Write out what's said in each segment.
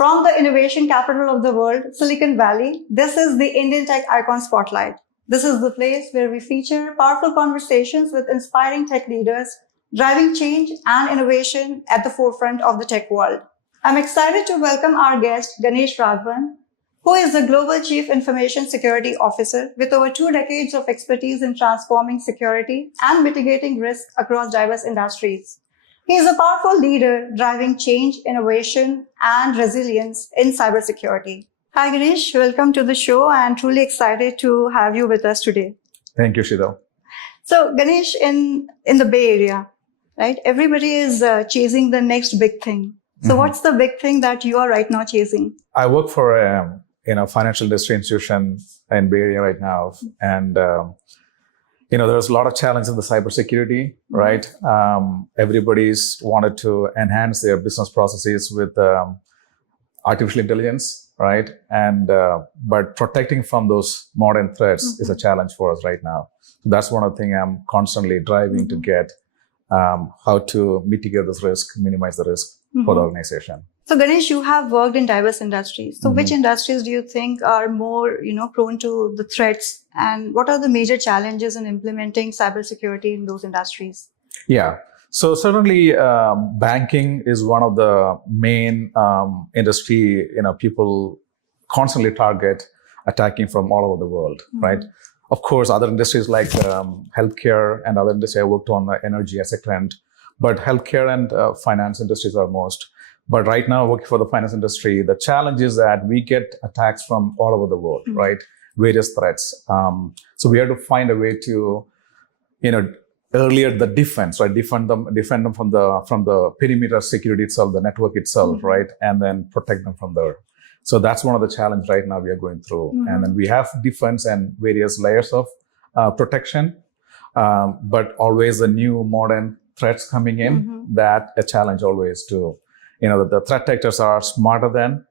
From the innovation capital of the world, Silicon Valley, this is the Indian Tech Icon Spotlight. This is the place where we feature powerful conversations with inspiring tech leaders, driving change and innovation at the forefront of the tech world. I'm excited to welcome our guest, Ganesh Raghavan, who is the Global Chief Information Security Officer with over 2 decades of expertise in transforming security and mitigating risk across diverse industries. He is a powerful leader driving change, innovation, and resilience in cybersecurity. Hi, Ganesh. Welcome to the show, and truly excited to have you with us today. Thank you, Shida. So, Ganesh, in the Bay Area, right? Everybody is chasing the next big thing. So, what's the big thing that you are right now chasing? I work for a financial industry institution in Bay Area right now, and there's a lot of challenge in the cybersecurity, right? Everybody's wanted to enhance their business processes with artificial intelligence, right? And but protecting from those modern threats is a challenge for us right now. So that's one of the things I'm constantly driving to get how to mitigate this risk, minimize the risk for the organization. So Ganesh, you have worked in diverse industries. So which industries do you think are more, prone to the threats, and what are the major challenges in implementing cybersecurity in those industries? Yeah. So certainly banking is one of the main industry, people constantly target attacking from all over the world, right? Of course, other industries like healthcare and other industries, I worked on the energy as a trend, but healthcare and finance industries are most. But right now, working for the finance industry, the challenge is that we get attacks from all over the world, right? Various threats. So we have to find a way to, earlier the defense, right? Defend them from the perimeter security itself, the network itself, right? And then protect them from there. So that's one of the challenges right now we are going through. And then we have defense and various layers of protection, but always the new modern threats coming in, that a challenge always to, the threat actors are smarter than,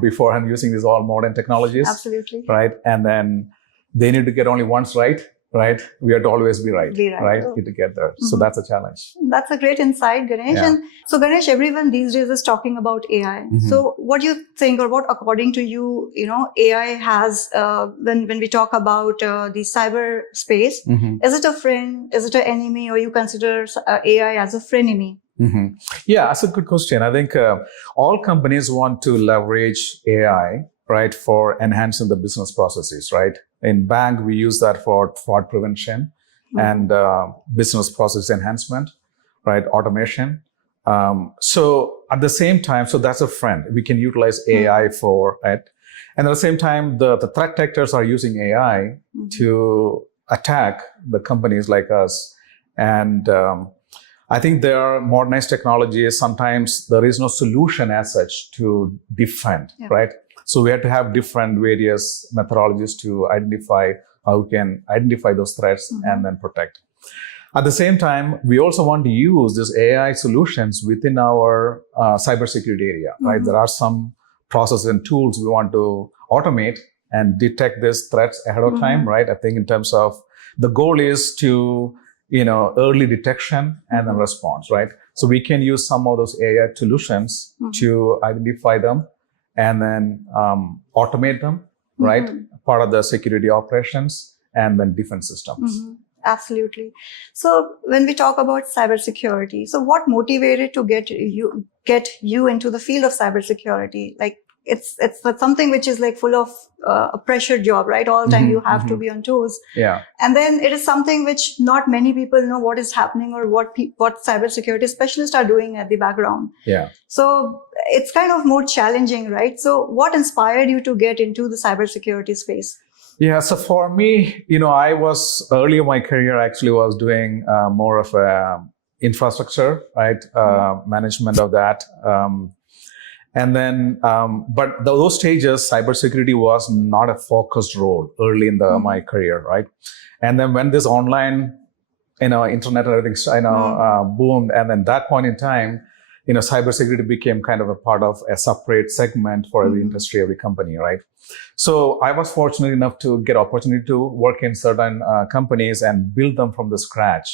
beforehand using these all modern technologies. Absolutely. Right. And then they need to get only once right? We have to always be right? To get there. So that's a challenge. That's a great insight, Ganesh. Yeah. And so Ganesh, everyone these days is talking about AI. So what do you think, or what according to you, AI has, when we talk about the cyber space, is it a friend, is it an enemy, or you consider AI as a frenemy? Yeah, that's a good question. I think all companies want to leverage AI, right, for enhancing the business processes, right? In bank, we use that for fraud prevention and business process enhancement, right? Automation. So at the same time, so that's a friend. We can utilize AI for it. And at the same time, the threat actors are using AI to attack the companies like us. And I think there are modernized technologies. Sometimes there is no solution as such to defend, right? So we have to have different various methodologies to identify how we can identify those threats and then protect. At the same time, we also want to use these AI solutions within our cybersecurity area, right? There are some processes and tools we want to automate and detect these threats ahead of time, right? I think in terms of the goal is to early detection and then response, right? So we can use some of those AI solutions to identify them and then automate them, right? Part of the security operations and then defense systems. Absolutely. So when we talk about cybersecurity, so what motivated to get you into the field of cybersecurity? Like it's something which is like full of a pressure job, right? All the time you have to be on toes. Yeah. And then it is something which not many people know what is happening or what cybersecurity specialists are doing at the background. Yeah. So it's kind of more challenging, right? So what inspired you to get into the cybersecurity space? Yeah. So for me, I was early in my career actually was doing more of infrastructure, right? Management of that. And then, but those stages, cybersecurity was not a focused role early in my career, right? And then when this online, internet and everything, boomed, and then that point in time, cybersecurity became kind of a part of a separate segment for every industry, every company, right? So I was fortunate enough to get opportunity to work in certain companies and build them from the scratch,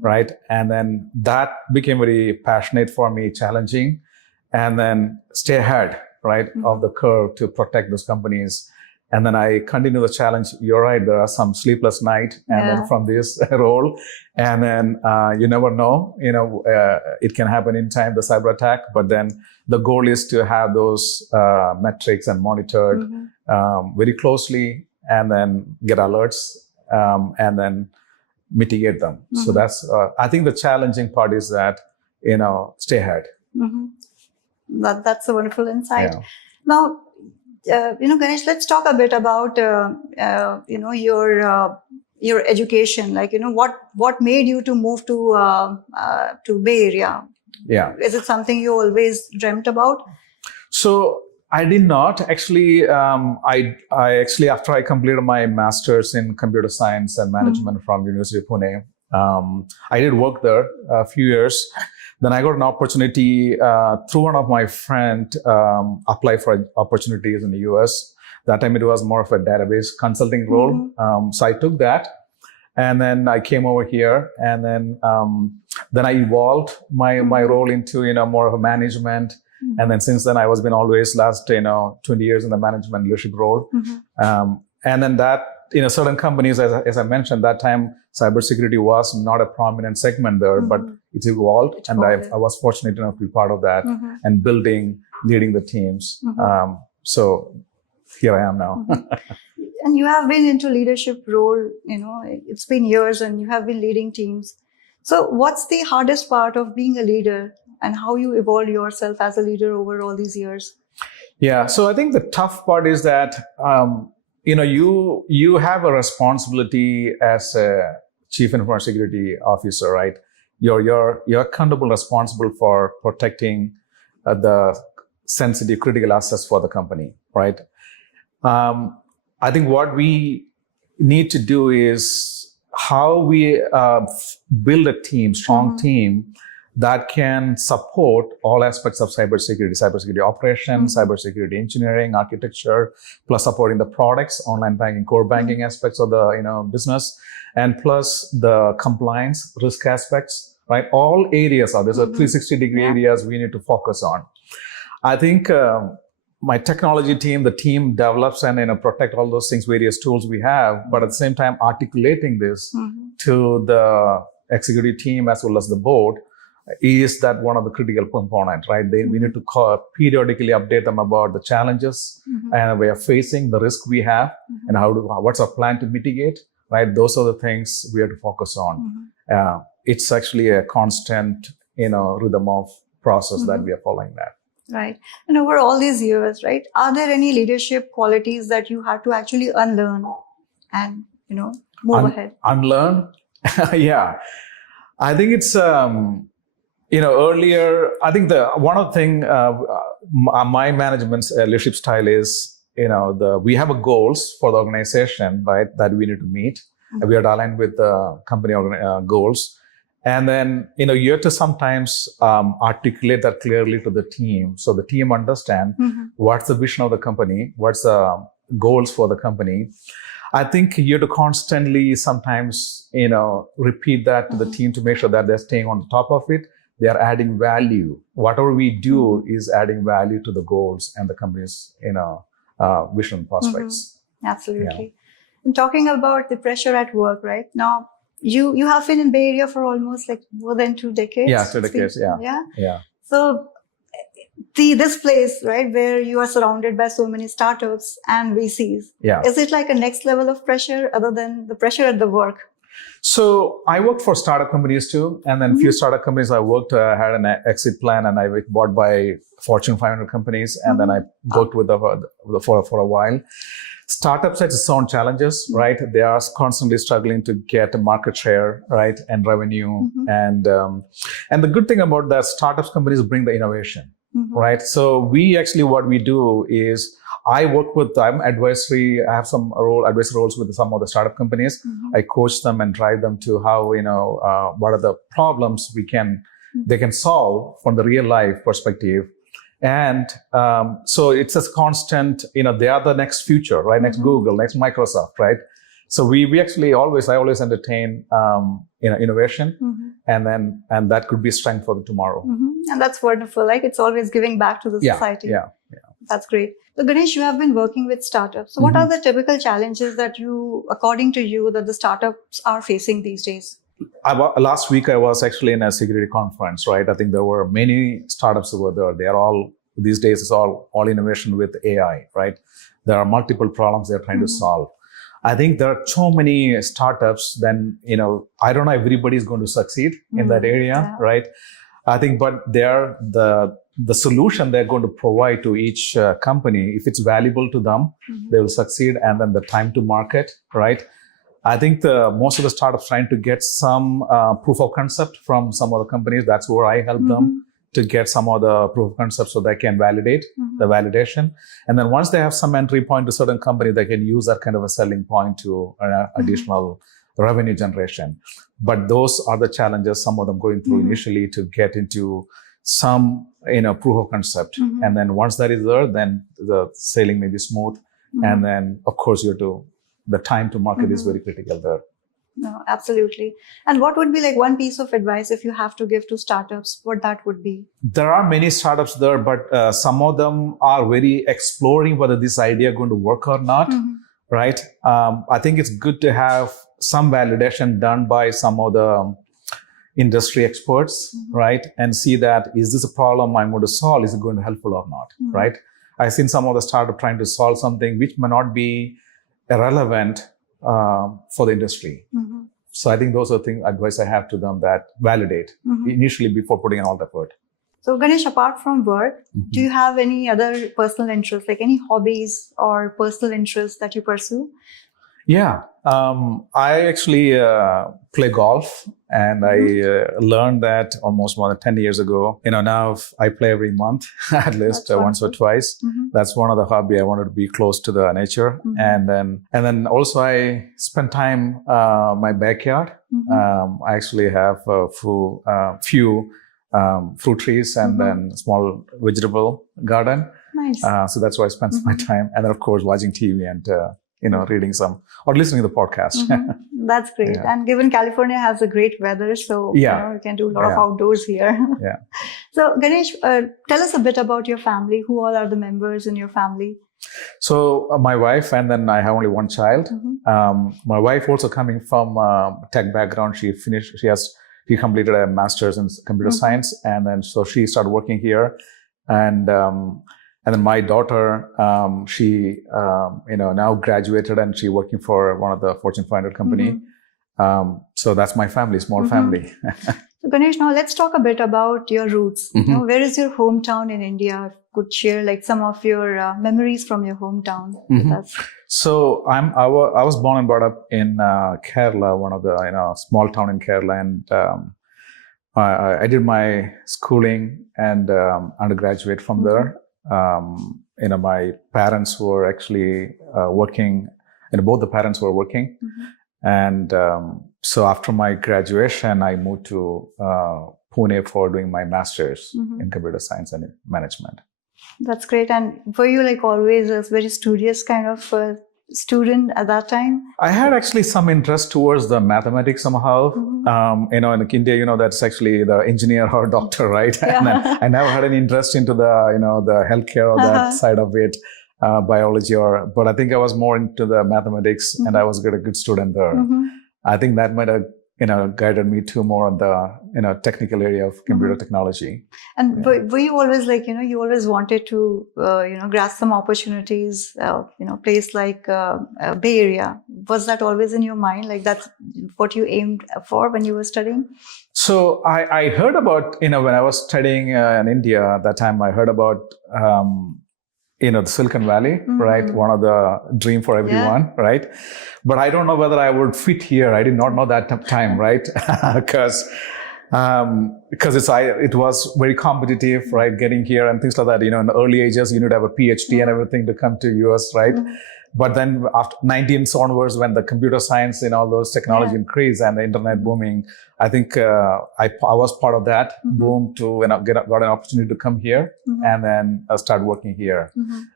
right? And then that became very passionate for me, challenging, and then stay ahead, right, of the curve to protect those companies. And then I continue the challenge. You're right. There are some sleepless night, and then from this role, and then you never know. It can happen in time, the cyber attack. But then the goal is to have those metrics and monitored very closely, and then get alerts, and then mitigate them. So that's I think the challenging part is that stay ahead. That's a wonderful insight. Yeah. Now, Ganesh, let's talk a bit about your education. Like, what made you to move to Bay Area? Yeah. Is it something you always dreamt about? So I did not actually. I actually, after I completed my master's in computer science and management from University of Pune, I did work there a few years. Then I got an opportunity through one of my friend apply for opportunities in the US. That time it was more of a database consulting role. So I took that, and then I came over here, and then I evolved my role into more of a management. And then since then I was been always last 20 years in the management leadership role. And then that certain companies, as I mentioned, that time cybersecurity was not a prominent segment there, but it's evolved. And I was fortunate enough to be part of that and leading the teams. So here I am now. And you have been into leadership role, it's been years and you have been leading teams. So what's the hardest part of being a leader, and how you evolve yourself as a leader over all these years? Yeah. So I think the tough part is that, you have a responsibility as a chief information security officer, right? You're accountable, responsible for protecting the sensitive, critical assets for the company, right? I think what we need to do is how we build a team, strong team that can support all aspects of cybersecurity operations, cybersecurity engineering, architecture, plus supporting the products, online banking, core banking aspects of the business, and plus the compliance, risk aspects, right? All areas there's a 360-degree areas we need to focus on. I think my technology team, the team develops and protect all those things, various tools we have, but at the same time articulating this to the executive team as well as the board is that one of the critical components, right? We need to periodically update them about the challenges and we are facing, the risk we have, and what's our plan to mitigate, right? Those are the things we have to focus on. It's actually a constant, rhythm of process that we are following that. Right. And over all these years, right, are there any leadership qualities that you had to actually unlearn and, move ahead? Unlearn? Yeah. I think it's, earlier, I think one of the thing, my management's leadership style is, we have a goals for the organization, right, that we need to meet. We are aligned with the company goals. And then, you have to sometimes articulate that clearly to the team. So the team understand what's the vision of the company, what's the goals for the company. I think you have to constantly sometimes, repeat that to the team to make sure that they're staying on the top of it. They are adding value. Whatever we do is adding value to the goals and the company's, vision and prospects. Absolutely. Yeah. And talking about the pressure at work, right? Now, you have been in Bay Area for almost like more than 2 decades. Yeah, 2 decades. Yeah. So this place, right, where you are surrounded by so many startups and VCs, is it like a next level of pressure other than the pressure at the work? So I worked for startup companies too. And then a few startup companies I worked, had an exit plan, and I was bought by Fortune 500 companies. And then I worked with for a while. Startups have its own challenges, right? They are constantly struggling to get a market share, right, and revenue. And the good thing about the startups companies bring the innovation, right? So what we do is I work with them, advisory. I have some advisory roles with some of the startup companies. I coach them and drive them to how, what are the problems they can solve from the real life perspective. And so it's a constant, they are the next future, right? Next Google, next Microsoft, right? So I always entertain, innovation, and that could be strength for the tomorrow. And that's wonderful. Like, it's always giving back to the society. Yeah. That's great. So Ganesh, you have been working with startups. So what are the typical challenges that according to you, that the startups are facing these days? Last week, I was actually in a security conference, right? I think there were many startups over there. They are all, these days, it's all innovation with AI, right? There are multiple problems they're trying to solve. I think there are so many startups, then, I don't know if everybody is going to succeed in that area, right? I think, but they're the solution they're going to provide to each company, if it's valuable to them, they will succeed. And then the time to market, right? I think most of the startups trying to get some proof of concept from some other companies. That's where I help them to get some of the proof of concept so they can validate the validation. And then once they have some entry point to certain company, they can use that kind of a selling point to additional revenue generation. But those are the challenges some of them going through initially to get into some proof of concept. And then once that is there, then the sailing may be smooth. And then of course the time to market is very critical there. No, absolutely. And what would be like one piece of advice if you have to give to startups, what that would be? There are many startups there, but some of them are very exploring whether this idea is going to work or not, right? I think it's good to have some validation done by some of the industry experts, right? And see that, is this a problem I'm going to solve? Is it going to be helpful or not, right? I've seen some of the startup trying to solve something which may not be relevant for the industry. So I think those are advice I have to them, that validate initially before putting in all the effort. So Ganesh, apart from work, do you have any other personal interests, like any hobbies or personal interests that you pursue? Yeah, I actually play golf, and I learned that almost more than 10 years ago. Now I play every month, at least once or twice. That's one of the hobby. I wanted to be close to the nature, and then also I spend time my backyard. I actually have a few fruit trees and then small vegetable garden. Nice. So that's where I spend my time, and then of course watching TV and reading some or listening to the podcast. That's great. Yeah. And given California has a great weather, so you can do a lot of outdoors here. Yeah. So Ganesh, tell us a bit about your family. Who all are the members in your family? So my wife, and then I have only one child. My wife also coming from tech background. She completed a master's in computer science, and then so she started working here. And then my daughter, she, now graduated, and she working for one of the Fortune 500 company. So that's my family, small family. So Ganesh, now let's talk a bit about your roots. Where is your hometown in India? Could share like some of your memories from your hometown with us. So I was born and brought up in Kerala, one of the small town in Kerala, and I did my schooling and undergraduate from there. My parents were actually working, both the parents were working. And so after my graduation, I moved to Pune for doing my master's in computer science and management. That's great. And were you like always a very studious kind of student at that time? I had actually some interest towards the mathematics somehow. In India, that's actually the engineer or doctor, right? And I never had any interest into the healthcare or that side of it, biology but I think I was more into the mathematics, and I was a good student there. I think that might have guided me to more on the technical area of computer technology. And were you always like you always wanted to grasp some opportunities, place like Bay Area? Was that always in your mind, like that's what you aimed for when you were studying? So I heard about when I was studying in India at that time, I heard about the Silicon Valley, right? One of the dream for everyone, right? But I don't know whether I would fit here. I did not know that time, right? Because it was very competitive, right? Getting here and things like that. In the early ages, you need to have a PhD and everything to come to US, right? But then after 19th onwards, when the computer science and all those technology increased and the internet booming, I think I was part of that boom to got an opportunity to come here and then start working here.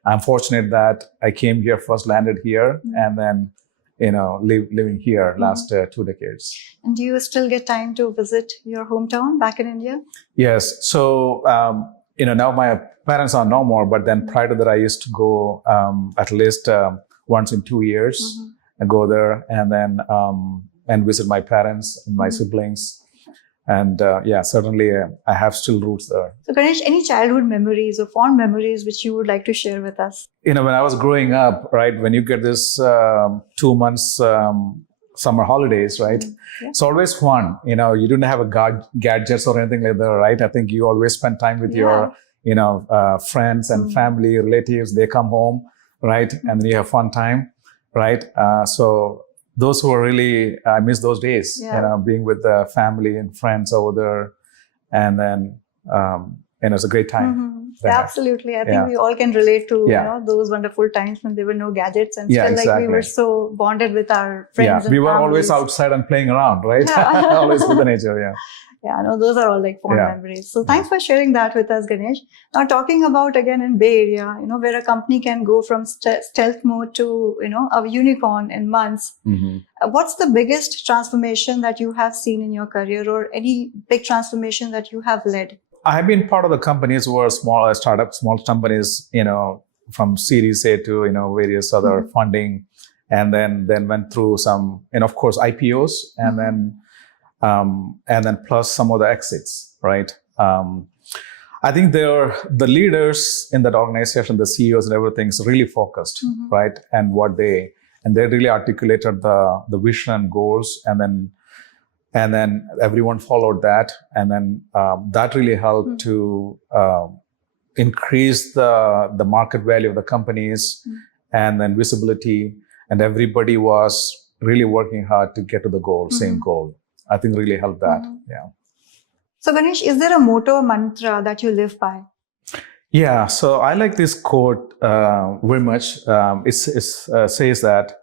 I'm fortunate that I came here first, landed here, and then living here last 2 decades. And do you still get time to visit your hometown back in India? Yes. So now my parents are no more, but then prior to that, I used to go at least once in 2 years. I go there and then and visit my parents and my siblings. And certainly I have still roots there. So Ganesh, any childhood memories or fond memories which you would like to share with us? When I was growing up, right, when you get this 2 months summer holidays, right, it's always fun. You didn't have gadgets or anything like that, right? I think you always spend time with your, friends and family, relatives. They come home, right, and then you have fun time, right? So those who are really, I miss those days, being with the family and friends over there. And then, it's a great time. Absolutely. I think we all can relate to, those wonderful times when there were no gadgets and still like we were so bonded with our friends. Yeah, we were always outside and playing around, right? Always with the nature, Yeah, no, those are all like fond memories. So thanks for sharing that with us, Ganesh. Now talking about again in Bay Area, where a company can go from stealth mode to, a unicorn in months. What's the biggest transformation that you have seen in your career or any big transformation that you have led? I have been part of the companies who are small startups, small companies, from Series A to, various other funding, and then went through some, and of course, IPOs, and then plus some of the exits, right? I think the leaders in that organization, the CEOs and everything is really focused, right? And they really articulated the vision and goals, and then everyone followed that. And then that really helped to increase the market value of the companies and then visibility. And everybody was really working hard to get to the goal, same goal. I think really helped that. So Ganesh, is there a motto or mantra that you live by? Yeah, so I like this quote very much. It says that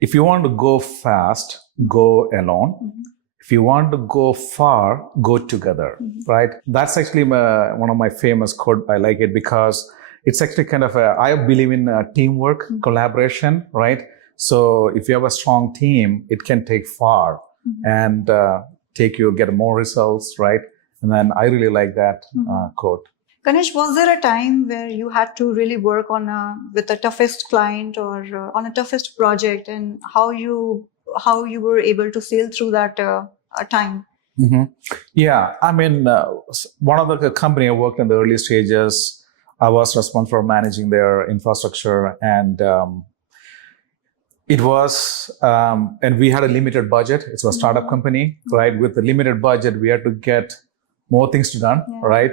if you want to go fast, go alone. If you want to go far, go together, right? That's actually one of my famous quote. I like it because it's actually kind of I believe in teamwork, collaboration, right? So if you have a strong team, it can take far and get more results, right? And then I really like that quote. Ganesh, was there a time where you had to really work with the toughest client or on a toughest project, and how you were able to sail through that time? Yeah, I mean, one of the company I worked in the early stages, I was responsible for managing their infrastructure, and it was, and we had a limited budget. It was a startup company, right? With the limited budget, we had to get more things done, right?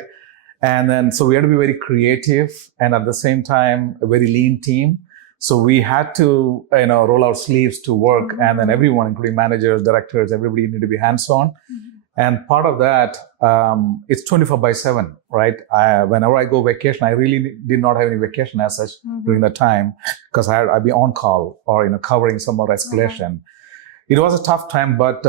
And then, so we had to be very creative and at the same time, a very lean team. So we had to, roll our sleeves to work, and then everyone, including managers, directors, everybody needed to be hands-on. And part of that, it's 24/7, right? Whenever I go vacation, I really did not have any vacation as such during that time because I'd be on call or, covering some more escalation. It was a tough time, but,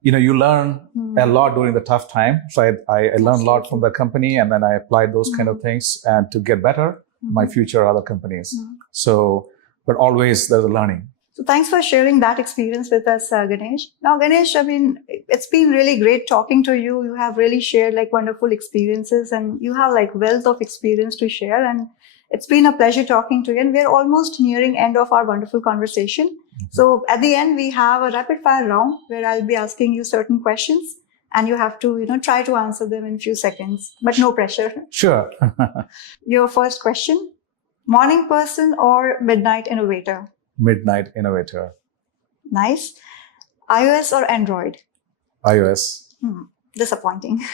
you learn a lot during the tough time. So I learned a lot from the company, and then I applied those kind of things and to get better my future other companies. So, but always there's a learning. So thanks for sharing that experience with us, Ganesh. Now, Ganesh, I mean, it's been really great talking to you. You have really shared like wonderful experiences, and you have like wealth of experience to share. And it's been a pleasure talking to you. And we're almost nearing end of our wonderful conversation. So at the end, we have a rapid fire round where I'll be asking you certain questions, and you have to, try to answer them in a few seconds, but no pressure. Sure. Your first question: morning person or midnight innovator? Midnight innovator. Nice. iOS or Android? iOS. Disappointing.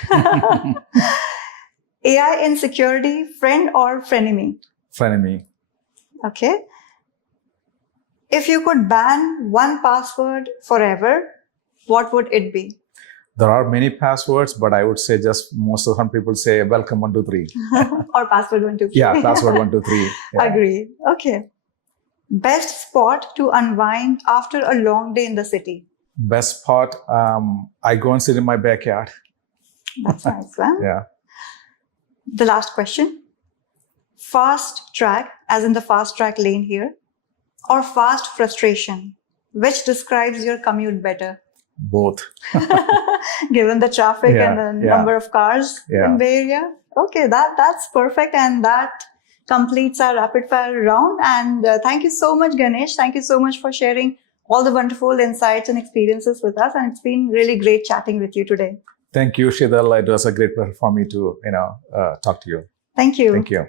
AI in security, friend or frenemy? Frenemy. Okay. If you could ban one password forever, what would it be? There are many passwords, but I would say just most of the time people say welcome 123. Or password 123. Yeah, password 123. Yeah. Agree. Okay. Best spot to unwind after a long day in the city? Best spot, I go and sit in my backyard. That's nice, huh? Yeah. The last question. Fast track, as in the fast track lane here, or fast frustration? Which describes your commute better? both. Given the traffic Yeah, and the yeah. number of cars Yeah. in Bay Area. Okay, that's perfect. And that completes our rapid fire round. And thank you so much, Ganesh. Thank you so much for sharing all the wonderful insights and experiences with us. And it's been really great chatting with you today. Thank you, Shidal. It was a great pleasure for me to, talk to you. Thank you. Thank you.